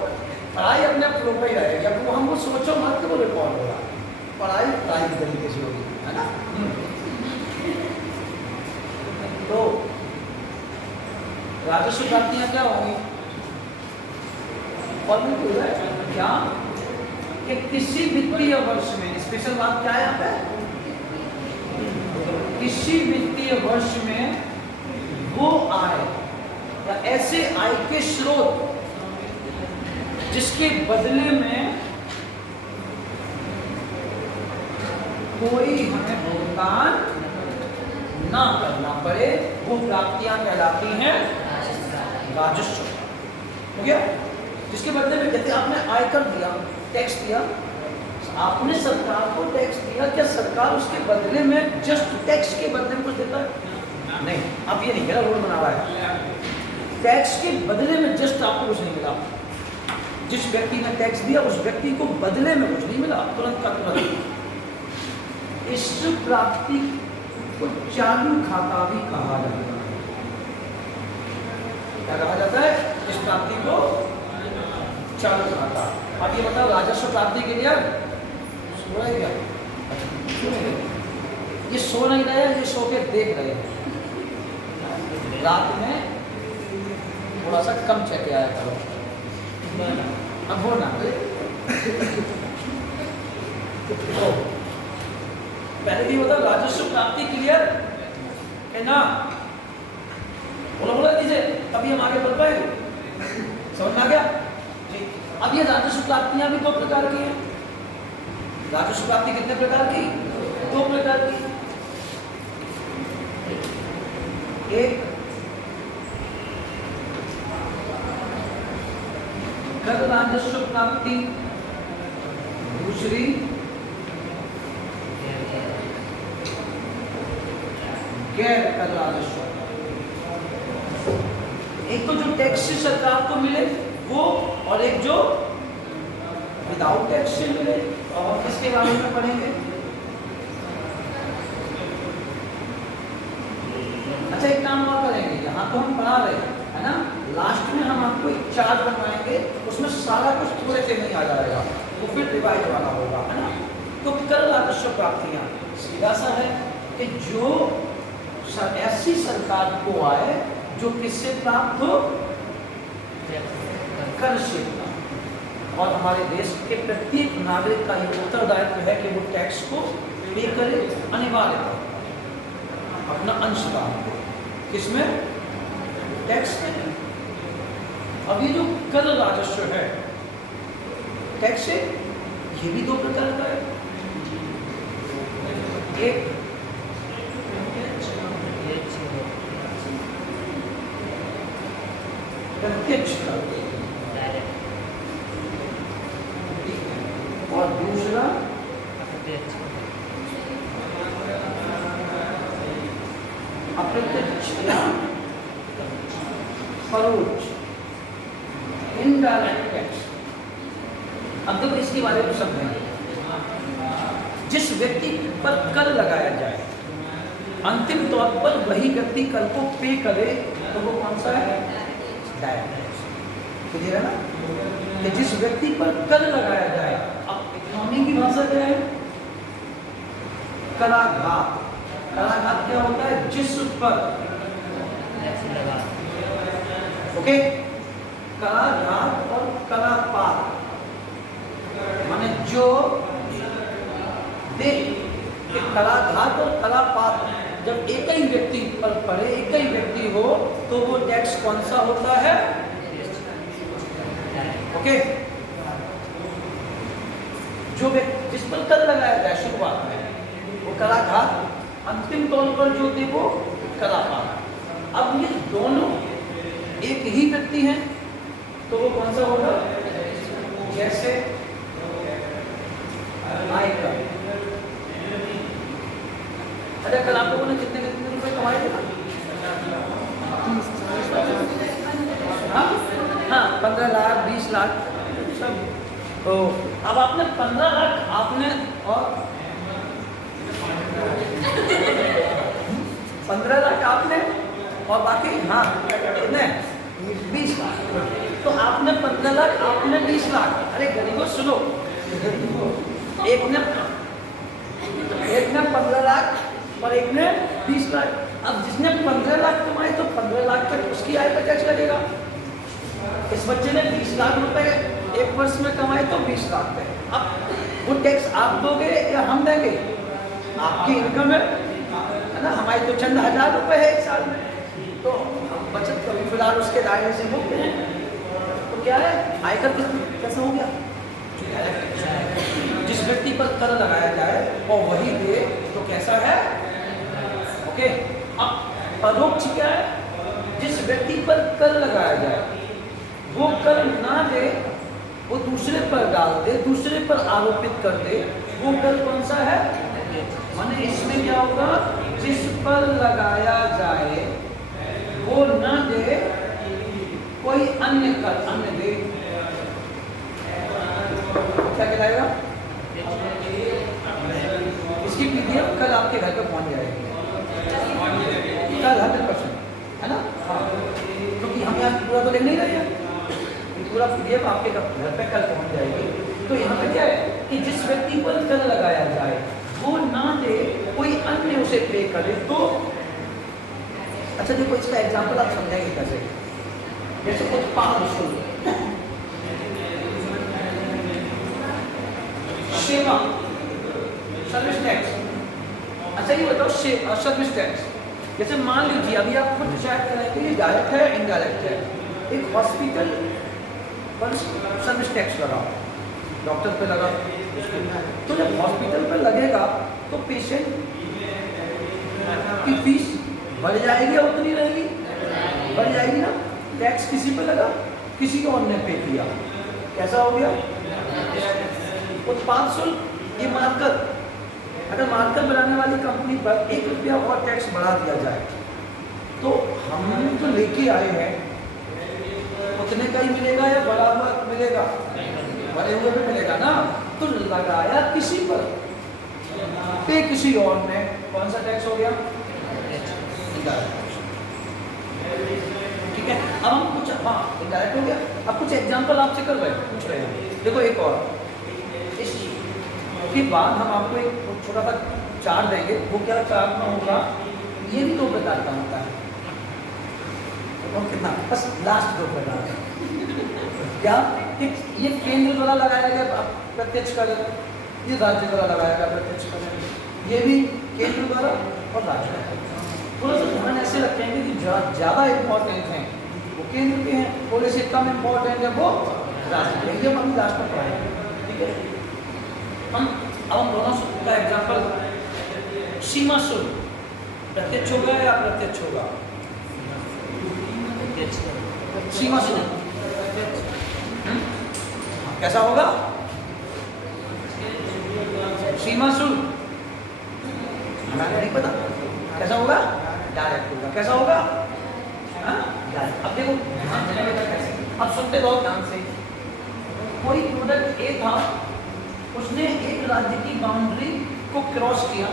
पढ़ाई अपने आप फ्लो पे ही रहेगी। अब वो हमको सोचो मत कि वो रिकॉर्ड हो रहा है, पढ़ाई पढ़ाई की तरीके से होगी, है ना। तो राजस्व प्राप्तियां क्या होंगी? फॉर्मूला है क्या कि किसी वित्तीय वर्ष में, स्पेशल बात क्या है यहाँ पे, किसी वित्तीय वर्ष में वो आय या ऐसे आय के स्रोत जिसके बदले में कोई हमें भुगतान ना करना पड़े, वो प्राप्तियां कहलाती हैं राजस्व। हो गया? जिसके बदले में, जैसे आपने आयकर दिया, टैक्स दिया, आपने सरकार को टैक्स दिया, क्या सरकार उसके बदले में जस्ट टैक्स के बदले में कुछ देता है? नहीं, आप ये नहीं कह रहा, रोड बना रहा है, टैक्स के बदले में जस्ट आपको कुछ नहीं मिला। जिस व्यक्ति ने टैक्स दिया उस व्यक्ति को बदले में कुछ नहीं मिला, तुरंत का तुरंत। इस प्राप्ति को चालू खाता भी कहा जाता है। क्या कहा जाता है? इस प्राप्ति को चालू खाता। अब ये बताओ, राजस्व प्राप्ति के लिए सो रहे क्या? ये सो नहीं रहे, ये सो के देख रहे हैं। रात में थोड़ा सा कम चेक आया करो, अब हो ना तो पहले भी बता, राजस्व प्राप्ति क्लियर है ना? बोला दीजिए, अभी हम आगे बढ़ पाएंगे, समझ में आ गया जी। अब ये राजस्व प्राप्तियां भी 2 प्रकार की हैं। राजस्व प्राप्ति कितने प्रकार की? 2 प्रकार की। एक कर राजस्व प्राप्ति, दूसरी गैर कर राजस्व। एक तो जो टैक्स से सरकार को मिले वो, और एक जो विदाउट टैक्स से मिले। और इसके बारे में पढ़ेंगे। अच्छा, एक काम और करेंगे, यहाँ तो हम पढ़ा रहे हैं, है ना, लास्ट में हम आपको एक चार्ट बनवाएंगे, उसमें सारा कुछ थोड़े से नहीं आ जाएगा, वो फिर रिवाइज वाला होगा, है ना। तो कर राजस्व प्राप्तियां सीधा सा है कि जो ऐसी सरकार को आए जो किससे प्राप्त हो? कर से। और हमारे देश के प्रत्येक नागरिक का ये उत्तरदायित्व है कि वो टैक्स को पे करे, अनिवार्य अपना अंशदान। किसमें? टैक्स में। अब ये जो कर राजस्व है टैक्स से, ये भी 2 प्रकार का है। एक प्रत्यक्ष कर और दूसरा अप्रत्यक्ष या परोक्ष, इनडायरेक्ट टैक्स। अब देखो इसके बारे में समझेंगे। जिस व्यक्ति पर कर लगाया जाए, अंतिम तौर पर वही व्यक्ति कर को पे करे, तो वो कौन सा है? Direct tax. क्लियर है ना? कि जिस व्यक्ति पर कर लगाया जाए, अब इकोनॉमी की भाषा क्या है? कराघात। कराघात क्या होता है? जिस पर, ओके, कराघात और करापात, माने जो देख, कराघात और करापात जब एक ही व्यक्ति पर पड़े, एक ही व्यक्ति हो, तो वो टैक्स कौन सा होता है? ओके, जो व्यक्ति जिस पर कर लगाया जाए शुरुआत में, वो कराघात, अंतिम तौर पर जो थे वो करापात। अब ये दोनों एक ही व्यक्ति हैं, तो वो कौन सा होगा? जैसे आयकर। अरे कल आप लोगों ने कितने कितने रुपए कमाए थे? हाँ, 15 लाख, 20 लाख सब। तो अब आपने 15 लाख आपने, और 15 लाख आपने, और बाकी हाँ कितने? 20 लाख। तो आपने 15 लाख, आपने 20 लाख। अरे गरीबों सुनो, एक ने 15 लाख और एक ने 20 लाख। अब जिसने 15 लाख कमाए तो 15 लाख तक उसकी आय पर टैक्स लगेगा। इस बच्चे ने 20 लाख रुपए एक वर्ष में कमाए तो 20 लाख पे। अब वो टैक्स आप दोगे या हम देंगे? आपकी इनकम है ना, हमारी तो चंद हजार रुपए है एक साल में, तो हम बचत कभी फिलहाल उसके दायरे से मुक्त हैं। तो क्या है, आयकर कैसा हो गया? जिस व्यक्ति पर कर लगाया जाए और वही दे तो कैसा है? ओके। अब परोक्ष क्या है? जिस व्यक्ति पर कर लगाया जाए वो कर ना दे, वो दूसरे पर डाल दे, दूसरे पर आरोपित कर दे, वो कर कौन सा है? माने इसमें क्या होगा? जिस पर लगाया जाए वो ना दे, कोई अन्य कर अन्य दे, क्या कहलाएगा? इसकी पीडीएफ कल आपके घर पे पहुंच जाएगी, कल 100%, है ना? क्योंकि हम यहाँ पूरा तो देख नहीं रहे हैं, पूरा पीडीएफ आपके घर पे कल पहुंच जाएगी। तो यहाँ पे क्या है कि जिस व्यक्ति पर कर लगाया जाए वो ना दे, कोई अन्य उसे पे करे तो। अच्छा देखो, इसका एग्जाम्पल आप समझेंगे कैसे? जैसे उत्पाद शुल्क, सेवा, सर्विस टैक्स। अच्छा ये बताओ, सर्विस टैक्स, जैसे मान लीजिए अभी आप खुद डिसाइड करें कि ये डायरेक्ट है इनडायरेक्ट है। एक हॉस्पिटल पर सर्विस टैक्स लगाओ, डॉक्टर पे लगा, तो जब हॉस्पिटल पर लगेगा तो पेशेंट की फीस बढ़ जाएगी या उतनी रहेगी? बढ़ जाएगी ना। टैक्स किसी पे लगा, किसी और ने पे किया, कैसा हो गया? उत्पाद शुल्क, ये मार्कर, अगर मार्कर बनाने वाली कंपनी पर 1 रुपया और टैक्स बढ़ा दिया जाए तो हम जो लेके आए हैं उतने का ही मिलेगा या बढ़ा हुआ मिलेगा? बढ़े हुए में मिलेगा ना। तो लगाया किसी पर, पे किसी और ने, कौन सा टैक्स हो गया? ठीक है। अब हम कुछ, हाँ इनडायरेक्ट हो गया। अब कुछ एग्जांपल आपसे कर रहे हैं, पूछ रहे हैं। देखो एक और, इसके बाद हम आपको एक छोटा सा चार्ट देंगे। वो क्या चार्ट में होगा? ये भी 2 प्रकार का होता है। और कितना? बस लास्ट 2 प्रकार का क्या? ये केंद्र द्वारा लगाया गया प्रत्यक्ष कर, ये राज्य द्वारा लगाया गया प्रत्यक्ष कर, ये भी केंद्र द्वारा और राज्य द्वारा। थोड़ा सा ध्यान ऐसे रखेंगे कि ज़्यादा इम्पोर्टेंट हैं वो केंद्र के हैं, थोड़े से कम इम्पोर्टेंट है वो राज्य के। ये हम लास्ट में पढ़ाएंगे, ठीक है? हम दोनों का एग्जाम्पल, सीमा शुल्क प्रत्यक्ष होगा या अप्रत्यक्ष होगा? सीमा शुल्क कैसा होगा? सीमा शुल्क हमें नहीं पता कैसा होगा? डायरेक्ट होगा। कैसा होगा? अब देखो ध्यान देने कैसे, अब सुनते रहो ध्यान से। कोई प्रोडक्ट ए था, उसने एक राज्य की बाउंड्री को क्रॉस किया,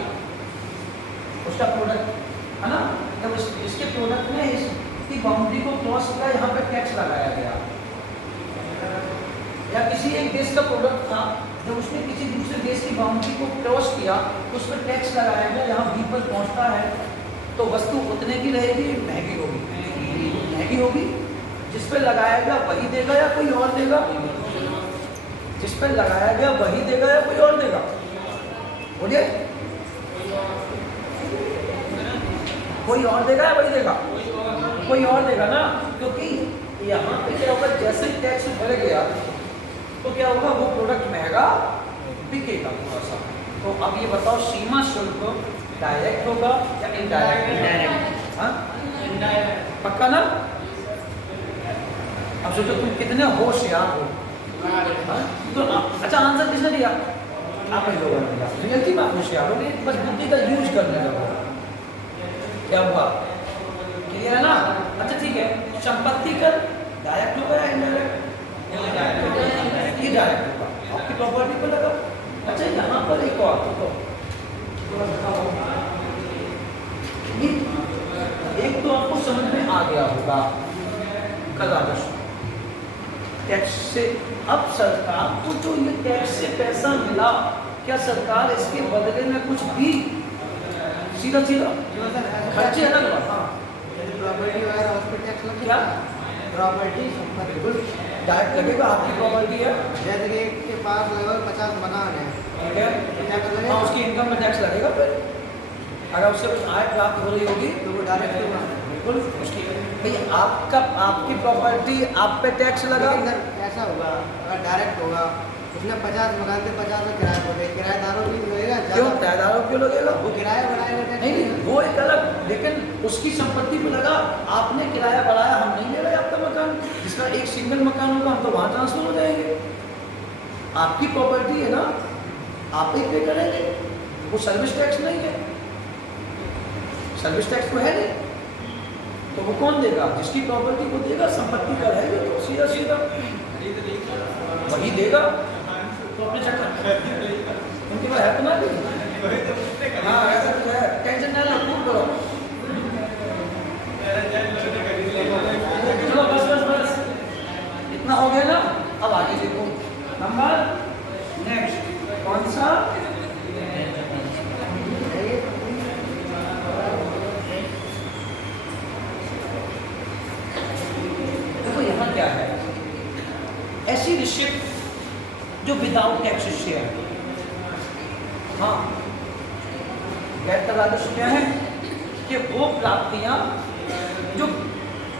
उसका प्रोडक्ट है ना, जब इसके प्रोडक्ट ने इसकी बाउंड्री को क्रॉस किया, यहाँ पे टैक्स लगाया गया। या किसी एक देश का प्रोडक्ट था, जब उसने किसी दूसरे देश की बाउंड्री को क्रॉस किया तो उस पर टैक्स लगाया गया। यहाँ बी पर पहुँचता है तो वस्तु उतने की रहेगी, महंगी होगी? महंगी होगी। जिस पर लगाया गया वही देगा या कोई और देगा? जिस पर लगाया गया वही देगा या कोई और देगा? बोलिए, कोई और देगा या वही देगा? कोई और देगा ना, क्योंकि यहाँ पे क्या होगा, जैसे टैक्स बढ़ गया तो क्या होगा, वो प्रोडक्ट महंगा बिकेगा थोड़ा सा। तो अब ये बताओ, सीमा शुल्क डायरेक्ट होगा या इनडायरेक्ट? इनडायरेक्ट। हाँ पक्का ना? अब सोचो तुम कितने होशियार हो। तो अच्छा आंसर किसने दिया? आप ही लोगों ने दिया। रियलिटी में आप होशियार हो, बस बुद्धि का यूज करने लगा। क्या हुआ? क्लियर है ना? अच्छा ठीक है, संपत्ति कर डायरेक्ट होगा या इनडायरेक्ट? ये डायरेक्ट होगा, आपकी प्रॉपर्टी पर लगा। अच्छा यहाँ पर एक और तो एक तो आपको समझ में आ गया होगा, कर राजस्व टैक्स से। अब सरकार को जो ये टैक्स से पैसा मिला, क्या सरकार इसके बदले में कुछ दी? सीधा सीधा खर्चे अलग बात। हाँ, प्रॉपर्टी वगैरह उस पर टैक्स लग क्या? प्रॉपर्टी संपत्ति डायरेक्ट लगेगा, आपकी प्रॉपर्टी है, जैसे कि के पास लगभग 50 बना है, ठीक है, टैक्स हाँ, लगेगा उसकी इनकम में टैक्स लगेगा। फिर अगर उससे कुछ आय प्राप्त हो रही होगी तो वो डायरेक्ट होगा। बिल्कुल उसकी भाई आपकी प्रॉपर्टी आप पे टैक्स लगा। लेकिन अगर ऐसा होगा, अगर डायरेक्ट होगा, उसने 50 मकान पे 50 का किराया हो गया, किराएदारों भी लगेगा क्यों किराएदारों क्यों लगेगा? वो किराया बढ़ाएगा टैक्स। नहीं नहीं, वो एक अलग, लेकिन उसकी संपत्ति पे लगा। आपने किराया बढ़ाया, हम नहीं ले रहे आपका मकान, जिसका एक सिंगल मकान होगा हम तो वहाँ ट्रांसफर हो जाएंगे। आपकी प्रॉपर्टी है ना, आप ही पे करेंगे, वो सर्विस टैक्स नहीं है, सर्विस टैक्स तो है नहीं, तो वो कौन देगा? जिसकी प्रॉपर्टी को देगा, संपत्ति कर है ये, तो सीधा सीधा वही देगा। तो अपने चक्कर उनके पास है तुम्हारी, हाँ ऐसा तो है, टेंशन ना लो, खूब करो। चलो बस बस बस, इतना हो गया ना। अब आगे देखो, नंबर नेक्स्ट कौन सा? देखो यहाँ क्या है, ऐसी रिसिप्ट जो विदाउट टैक्स शेयर। हाँ, गैर तकादुश क्या है कि वो प्राप्तियां जो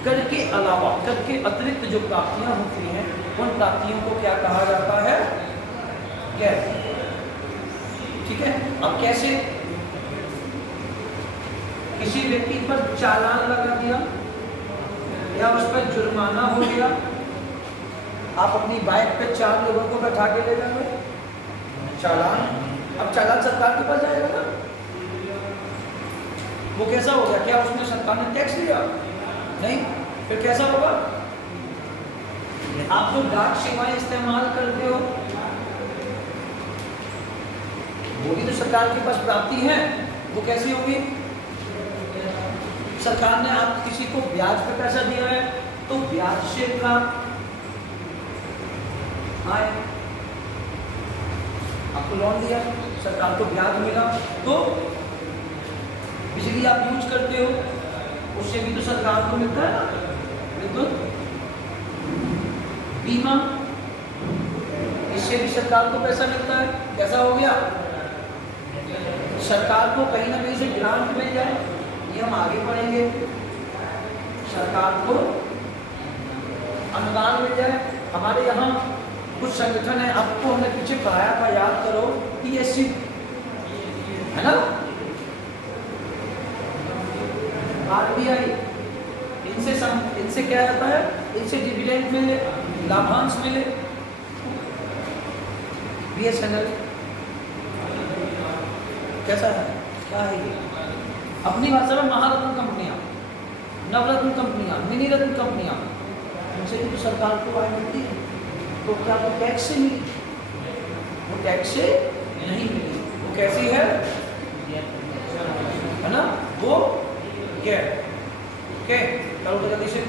कर के अलावा, कर के अतिरिक्त जो प्राप्तियां होती हैं, उन प्राप्तियों को क्या कहा जाता है? गैर। ठीक है, अब कैसे? किसी व्यक्ति पर चालान लगा दिया या उस पर जुर्माना हो गया, आप अपनी बाइक पे 4 लोगों को बैठा के ले जाओगे, चालान। अब चालान सरकार के पास जाएगा ना, वो कैसा हो गया? क्या उसने सरकार ने टैक्स लिया? नहीं, फिर कैसा होगा? आप जो डाक सेवाएं इस्तेमाल करते हो, वो भी तो सरकार के पास प्राप्ति है, वो कैसी होगी? सरकार ने आप किसी को ब्याज पे पैसा दिया है, तो ब्याज से प्राप्त आए। आपको लोन दिया, सरकार को ब्याज मिला, तो बिजली आप यूज करते हो, उससे भी तो सरकार को मिलता है ना, बिल्कुल। बीमा, इससे भी सरकार को पैसा मिलता है। कैसा हो गया? सरकार को कहीं ना कहीं से ग्रांट मिल जाए, ये हम आगे पढ़ेंगे। सरकार को अनुदान मिल जाए। हमारे यहाँ कुछ संगठन है, आपको हमने पीछे पढ़ाया था, याद करो, PSC है ना, RBI, इनसे क्या रहता है? इनसे डिविडेंड मिले, लाभांश मिले। BSNL कैसा है? क्या है ये? अपनी भाषा में महारत्न कंपनियां, नवरत्न कंपनियां, मिनी रत्न कंपनियां, उनसे भी तो सरकार को आय मिलती है। तो क्या वो टैक्स से मिली? वो टैक्स से नहीं मिली। वो कैसी है ना? वो क्या करो तो जल्दी से।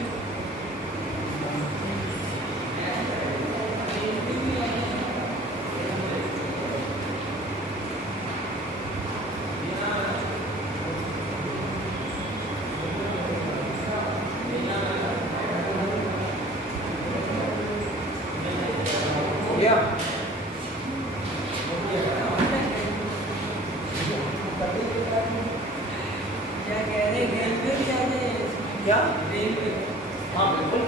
क्या हाँ बिल्कुल,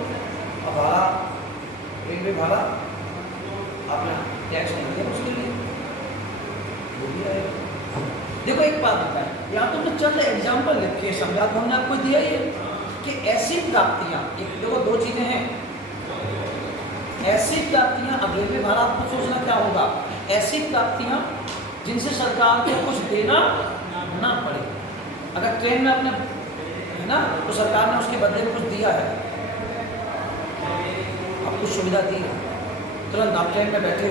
अब भाड़ा, रेलवे भाड़ा आपने टैक्स नहीं दिया उसके लिए, वो भी आएगा। देखो एक बात होता है, यहाँ तो हमने चंद एग्जाम्पल लिखे, समझा तो हमने आपको दिया ये कि ऐसी प्राप्तियाँ, एक देखो दो चीज़ें हैं, ऐसी प्राप्तियाँ। अब रेलवे भाड़ा आपको सोचना क्या होगा? ऐसी प्राप्तियाँ जिनसे सरकार को कुछ देना ना पड़े। अगर ट्रेन में आपने है ना, तो सरकार ने उसके बदले में कुछ दिया है, अब कुछ सुविधा दी है, तुरंत आप ट्रेन में बैठे,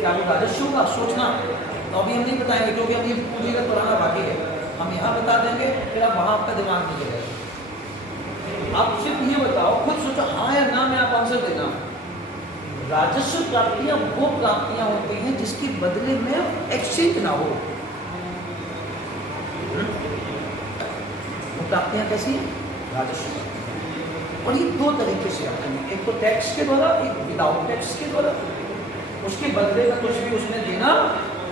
क्या वो राजस्व होगा? सोचना तो अभी हम नहीं बताएंगे, क्योंकि अभी पूरी का पुराना बाकी है, हम यहाँ बता देंगे, फिर आप वहाँ आपका दिमाग नहीं चलेगा। आप सिर्फ ये बताओ, खुद सोचो हाँ या ना में आप आंसर देना। राजस्व प्राप्तियां वो प्राप्तियां होती हैं जिसके बदले में एक्सचेंज ना हो। वो प्राप्तियां कैसी हैं? राजस्व। और ये दो तरीके से आते हैं, एक तो टैक्स के द्वारा, एक विदाउट टैक्स के द्वारा। उसके बदले में कुछ भी उसने देना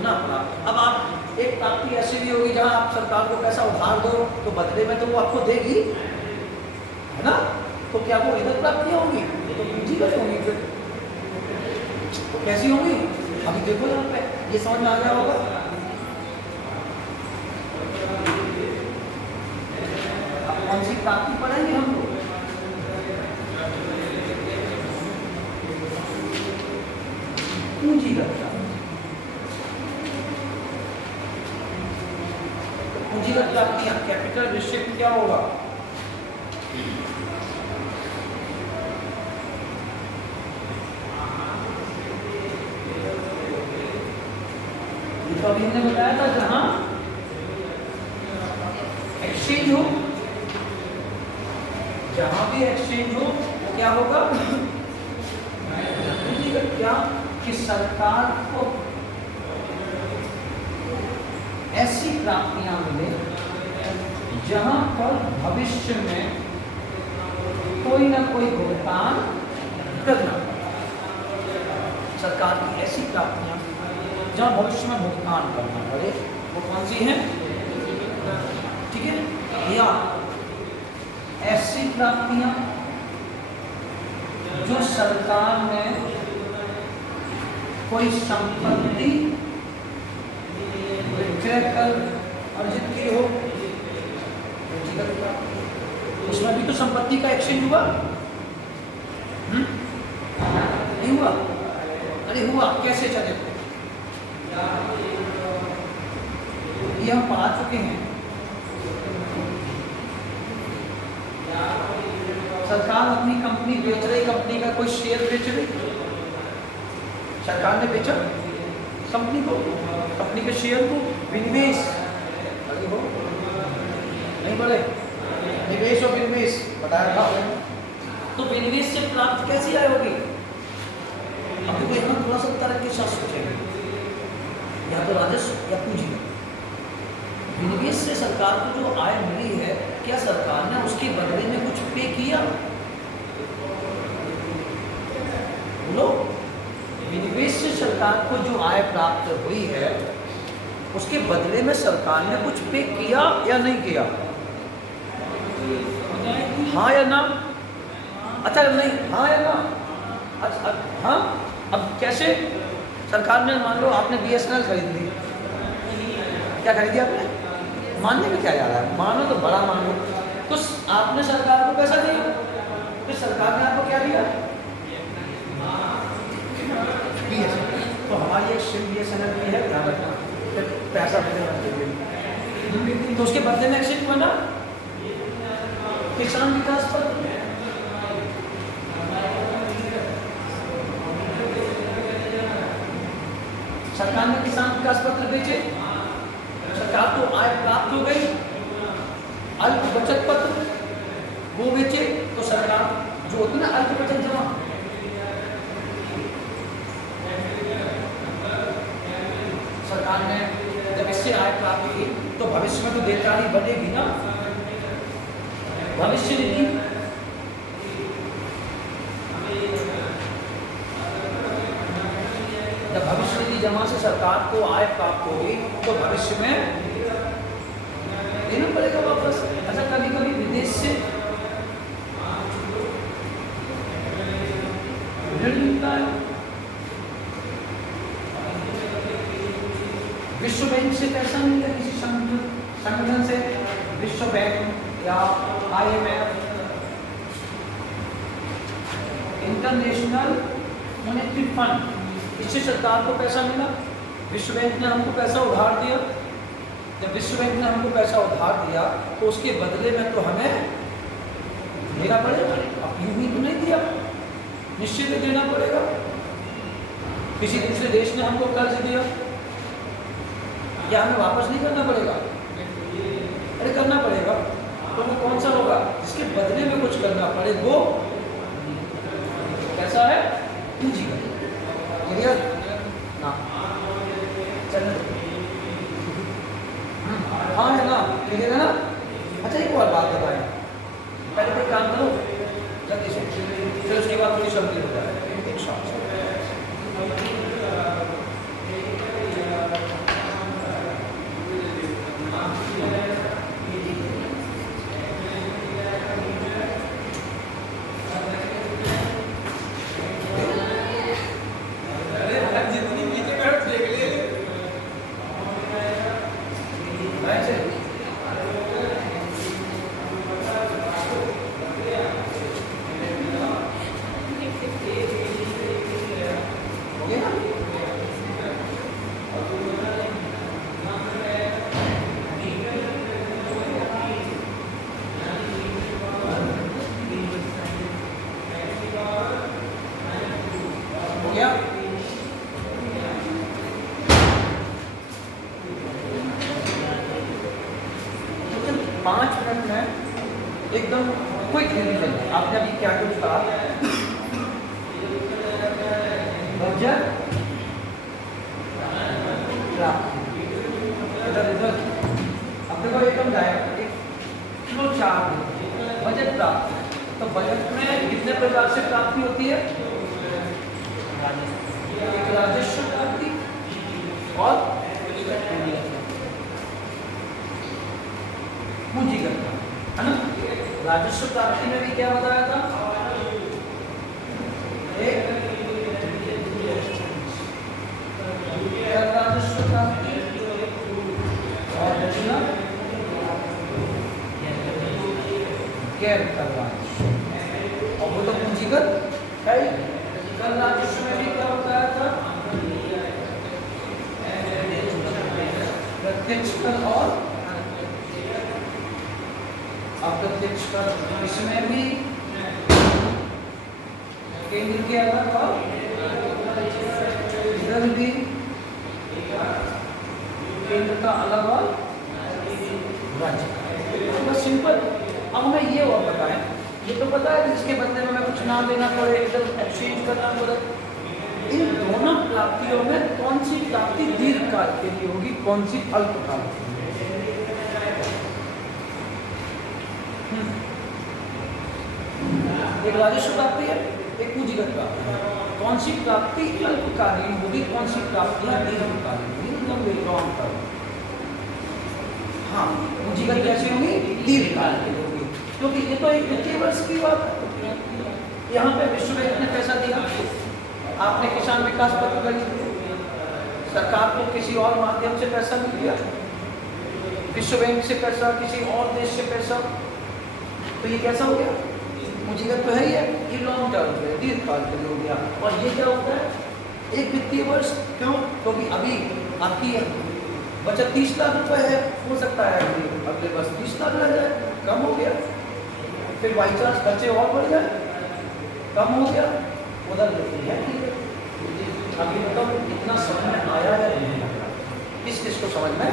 ना पड़ा। अब आप एक प्राप्ति ऐसी भी होगी जहां आप सरकार को पैसा उधार दो तो बदले में तो वो आपको देगी, है ना? तो क्या वो इधर प्राप्तियां होंगी? ये तो पूंजी वाले होंगी। फिर तो कैसी होंगी? अभी देखो यहाँ पे, ये समझ में आ गया होगा। अब कौन सी प्राप्ति पढ़ेंगे हम लोग? पूंजीगत प्राप्ति। पूंजीगत प्राप्तियां, कैपिटल रिसिप्ट क्या होगा? तो अभी हमने बताया था जहां एक्सचेंज हो, जहां भी एक्सचेंज हो वो क्या होगा? क्या कि सरकार को ऐसी प्राप्तियां मिले जहां पर भविष्य में कोई ना कोई भुगतान करना। सरकार की ऐसी प्राप्तियां जहां भविष्य में भुगतान करना पड़े, वो कौन सी है? ठीक है। या ऐसी प्राप्तियां जो सरकार ने कोई संपत्ति विक्रय कर अर्जित की हो, उसमें भी तो संपत्ति का एक्सचेंज हुआ, नहीं हुआ? अरे हुआ, कैसे चले? ये हम पढ़ा चुके हैं। सरकार अपनी कंपनी बेच रही, कंपनी का कोई शेयर बेच रही, सरकार ने बेचा कंपनी को, कंपनी के शेयर को। विनिवेश, अरे हो नहीं बोले? निवेश और विनिवेश बताया था। तो विनिवेश से प्राप्त कैसी आय होगी? अब देखो यहाँ थोड़ा सा तर्क के साथ सोचेंगे, या तो राजस्व या पूंजी। विनिवेश से सरकार को जो आय मिली है, क्या सरकार ने उसके बदले में कुछ पे किया? बोलो। विनिवेश से सरकार को जो आय प्राप्त हुई है, उसके बदले में सरकार ने कुछ पे किया या नहीं किया? हाँ या ना? अच्छा नहीं, हाँ या ना? अच्छा हाँ। अब कैसे? सरकार ने, मान लो आपने BSNL खरीद ली, क्या खरीदी आपने? मानने में क्या जा रहा है? मानो तो बड़ा मान लो, तो आपने सरकार को पैसा दिया, तो सरकार ने आपको क्या दिया? तो हमारी एक सिम BSNL की है, ध्यान रखना, पैसा मिलेगा तो उसके बदले में एक्सचेंज हुआ ना किसान विकास पत्र। सरकार ने किसान विकास पत्र बेचे, सरकार को आय प्राप्त हो गई। अल्प बचत पत्र वो बेचे, तो सरकार जो होती ना अल्प बचत जमा, सरकार ने जब इससे आय प्राप्त की तो भविष्य में तो देनदारी बढ़ेगी ना। भविष्य निधि, जब भविष्य निधि जमा से सरकार को आय प्राप्त होगी तो भविष्य में देना पड़ेगा वापस। अच्छा कभी कभी विदेश से ऋण मिलता है, विश्व बैंक से पैसा मिलता है, किसी संगठन से, विश्व बैंक या IMF, इंटरनेशनल मॉनेटरी फंड, इससे सरकार को पैसा मिला। विश्व बैंक ने हमको पैसा उधार दिया, जब विश्व बैंक ने हमको पैसा उधार दिया तो उसके बदले में तो हमें देना पड़ेगा। अब यूं ही तो नहीं दिया, निश्चित देना पड़ेगा। किसी दूसरे देश ने हमको कर्ज दिया, क्या हमें वापस नहीं करना पड़ेगा? अरे करना पड़ेगा। तो वो कौन सा होगा? जिसके बदले में कुछ करना पड़े वो कैसा है? पूंजीगत। क्लियर ना? चलो हाँ है ना, क्लियर है ना? अच्छा एक और बात बताएं, पहले तो काम करो जल्दी से, फिर उसके बाद थोड़ी जल्दी हो जाए एक शॉट से। ऐसे हो गया ना? हो गया? तो 5 मिनट में एकदम क्विक रिवीजन, आपने अभी क्या कुछ कहा? बजट रिजल्ट अपने को एकदम डायरेक्ट फ्लो चार्ट, बजट प्राप्ति। तो बजट में कितने प्रकार से प्राप्ति होती है? एक राजस्व प्राप्ति और पूंजीगत, है ना? राजस्व प्राप्ति में भी क्या बताया था? एक राजस्व प्राप्ति और दूसरा गैर कर राजस्व, और वो तो पूंजीगत है। कर राजस्व में भी क्या बताया था? प्रत्यक्ष कर और अप्रत्यक्ष कर, इसमें भी केंद्र के अलग और इधर भी केंद्र का अलग और राज्य का। बस सिंपल। अब हमें ये और बताएं, ये तो पता है जिसके बदले में हमें कुछ ना देना पड़े, इधर एक्सचेंज करना पड़े। इन दोनों प्राप्तियों में कौन सी प्राप्ति दीर्घकाल के लिए होगी, कौन सी अल्पकाल के लिए? एक राजस्व प्राप्ति है, एक पूंजीगत प्राप्ति है। कौन सी प्राप्ति अल्पकालीन होगी, कौन सी प्राप्तियां दीर्घकालीन होगी, लंबे लॉन्ग टर्म? हाँ, पूंजीगत कैसी होगी? दीर्घकाल की होगी, क्योंकि ये तो एक वित्तीय वर्ष की बात है। यहाँ पे विश्व बैंक ने पैसा दिया, आपने किसान विकास पत्र खरीदे, सरकार को किसी और माध्यम से पैसा मिल गया, विश्व बैंक से पैसा, किसी और देश से पैसा, तो ये कैसा हो गया? पूंजीगत तो है ही है, ये लॉन्ग टर्म है, दीर्घकाल के लिए हो गया। और ये क्या होता है? एक वित्तीय वर्ष। क्यों? क्योंकि अभी आपकी बचत 30 लाख रुपए है, हो सकता है अगले वर्ष 30 लाख रह जाए, कम हो गया, फिर बाई चांस खर्चे और बढ़ जाए, कम हो गया, उधर है। अभी मतलब इतना समझ में आया है, किस किस को समझ में?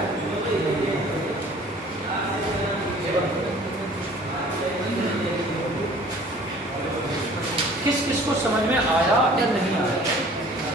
किस किस को समझ में आया या नहीं?